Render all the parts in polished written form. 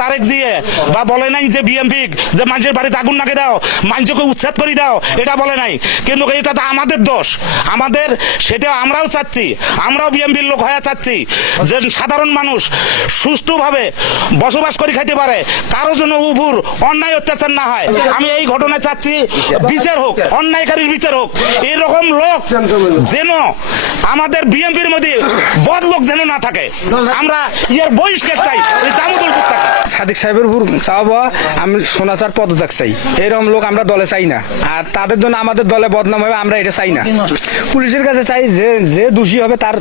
তারেক জিয়ে বা বলে নাই যে বিএমপি যে মানুষের বাড়িতে আগুন লাগে দাও, মানুষকে উচ্ছেদ করে দাও, এটা বলে নাই। কিন্তু এটা তো আমাদের দোষ, আমাদের সেটা আমরাও চাচ্ছি, আমরাও বিএমপির লোক হয়ে চাচ্ছি যে সাধারণ মানুষ সুষ্ঠুভাবে বসবাস করে খাইতে পারে, কারো জন্য উপর অন্যায় অত্যাচার না হয়। আমি এই ঘটনায় চাচ্ছি বিচার হোক, অন্যায়কারীর বিচার হোক। এরকম লোক যেন আমাদের বিএমপির মধ্যে বদ লোক যেন না থাকে, আমরা এর বহিষ্কার চাই। দামোদর সাদিক সাহেবের উপর চাওয়া আমি সোনাচার পদত্যাগ চাই, এরকম লোক আমরা দলে চাই না। আর তাদের জন্য আমাদের দলে বদনাম হবে, আমরা এটা চাই না। পুলিশের কাছে চাই যে যে দোষী হবে তার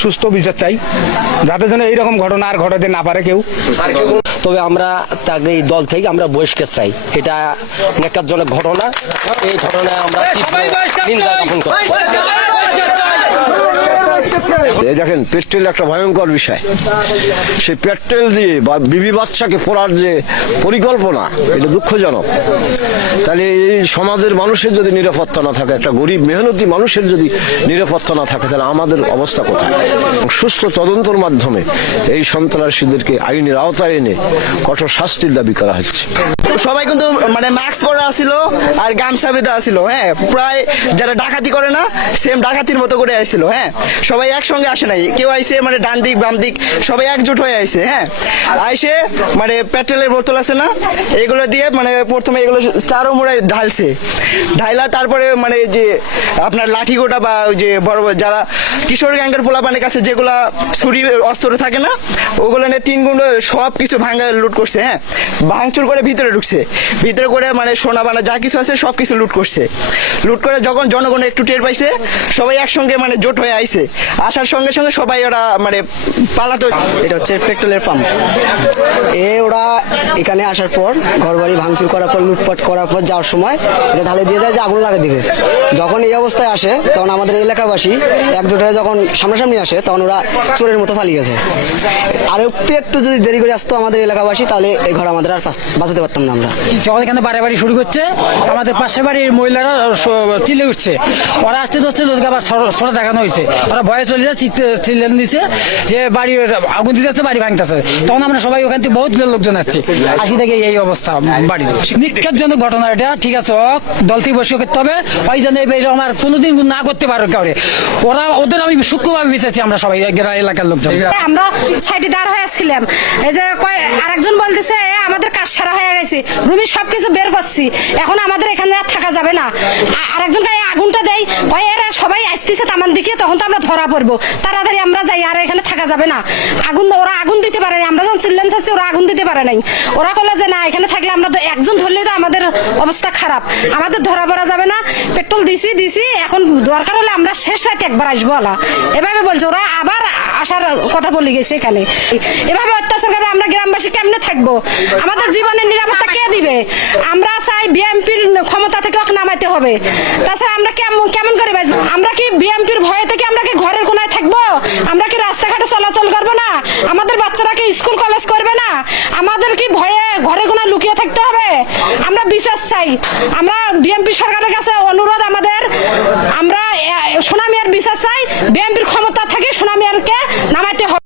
সুস্থ বিচার চাই, যাতে যেন এইরকম ঘটনা আর ঘটাতে না পারে কেউ। তবে আমরা তাকে এই দল থেকে আমরা বহিষ্কার চাই। এটা ন্যাক্কারজনক ঘটনা, এই ঘটনায় আমরা নিন্দা জ্ঞাপন করছি। এই দেখেন পেট্রোল একটা ভয়ঙ্কর বিষয়, সেই পেট্রোল দিয়ে বা বিবি বাচ্চাকে পড়ার যে পরিকল্পনা, এটা দুঃখজনক। তাহলে এই সমাজের মানুষের যদি নিরাপত্তা না থাকে, একটা গরিব মেহনতি মানুষের যদি নিরাপত্তা না থাকে, তাহলে আমাদের অবস্থা কোথায়? সুস্থ তদন্তের মাধ্যমে এই সন্ত্রাসীদেরকে আইনের আওতায় এনে কঠোর শাস্তির দাবি করা হচ্ছে। সবাই কিন্তু মানে মাস্ক পরা ছিল আর গামছা বেঁধে আসছিল। হ্যাঁ, প্রায় যারা ডাকাতি করে না সেম ডাকাতির মতো করে আসছিল। হ্যাঁ, সবাই একসঙ্গে আসে নাই, কেউ আইসে মানে ডান দিক বাম দিক সবাই একজোট হয়ে আইসে। হ্যাঁ, আইসে মানে পেট্রোলের বোতল আছে না, এগুলো দিয়ে মানে প্রথমে এগুলো চারো মোড়ায় ঢালছে, ঢাইলা তারপরে মানে যে আপনার লাঠি গোটা বা ওই যে বড় যারা কিশোর গ্যাংয়ের পোলাপানের কাছে যেগুলা ছুরি অস্ত্র থাকে না, ওগুলো নিয়ে টিনগুলো সব কিছু ভাঙা লুট করছে। হ্যাঁ, ভাঙচুর করে ভিতরে ঢুকছে, ভিতরে করে মানে সোনা বানা যা কিছু আছে সব কিছু লুট করছে। লুট করে যখন জনগণ একটু টের পাইছে, সবাই একসঙ্গে মানে জোট হয়ে আইছে। আসার সঙ্গে সঙ্গে সবাই ওরা মানে পালাতো। এটা হচ্ছে পেট্রোলের পাম্প। ওরা এখানে আসার পর ঘরবাড়ি ভাঙচুর করার পর লুটপাট করার পর যাওয়ার সময় এটা ঢালে দিয়ে যায় যে আগুন লাগিয়ে দিবে। যখন এই অবস্থায় আসে তখন আমাদের এলাকাবাসী একজোট হয়ে যখন সামনাসামনি আসে তখন ওরা চোরের মতো পালিয়ে গেছে। আর একটু যদি দেরি করে আসতো আমাদের এলাকাবাসী, তাহলে এই ঘর আমাদের আর বাঁচাতে পারতাম না আমরা। সকাল এখানে বাড়ি শুরু করছে, আমাদের পাশের বাড়ির মহিলারা চিল্লে উঠছে, ওরা আসতে ধরছে, লোককে আবার সরা দেখানো হয়েছে, ওরা ভয়ে চলে যায়, চিল্লেন দিচ্ছে যে বাড়ি আগুন দিতেছে, বাড়ি ভাঙতেছে। তখন আমরা সবাই ওখান থেকে বহুত লোকজন আসছে, আসি থেকে এই অবস্থা বাড়ির। নিক্ষেপজনক ঘটনা এটা, ঠিক আছে, দল থেকে বসে করতে হবে, ওই জন্য আমার কোনোদিন না করতে পারবে কাউরে। ওদের আমি সূক্ষ্মভাবে বিচারছি, আমরা সবাই এলাকার লোকজন। আমরা সাইডে দাঁড় হয়ে আসছিলাম, এই যে আরেকজন বলতেছে আমাদের কাজ সারা হয়ে গেছে, রুমির সবকিছু বের করছি, এখন আমাদের এখানে আর থাকা যাবে না। আরেকজন গায়ে আগুনটা দেয়, এরা সবাই আসতেছে তামান দিকে, তখন তো আমরা ধরা পড়বো, তাড়াতাড়ি আমরা যাই, আর এখানে থাকা যাবে না। ওরা আগুন দিতে পারে নাই, আমরা যখন চিল্লেন চাচ্ছি ওরা আগুন দিতে পারে নাই। ওরা বললো যে না, এখানে থাকলে আমরা তো একজন ধরলে তো আমাদের অবস্থা খারাপ, আমাদের ধরা পড়া যাবে না। পেট্রোল দিছি, এখন দরকার হলে আমরা শেষ রাতে একবার আসবো আলা, এভাবে বলছে। ওরা আবার আসার কথা বলে গেছে এখানে। এভাবে অত্যাচার করবে, আমরা গ্রামবাসী কেমনে থাকবো? আমাদের জীবনের নিরাপত্তা কে দিবে? আমরা চাই বিএমপির ক্ষমতা থেকে ওকে নামাইতে হবে। তাছাড়া আমরা কেমন করে বাঁচবো? আমরা কি বিএমপির ভয়ে থেকে আমরা কি ঘরের কোনায় থাকবো? আমরা কি রাস্তাঘাটে চলাচল করবো না? আমাদের বাচ্চারা কি স্কুল কলেজ করবে না? আমাদের কি ভয়ে ঘরের কোনায় লুকিয়ে থাকতে হবে? আমরা বিচার চাই। আমরা বিএমপি সরকারের কাছে অনুরোধ আমাদের, আমরা সোনামিয়ার বিচার চাই, বিএমপির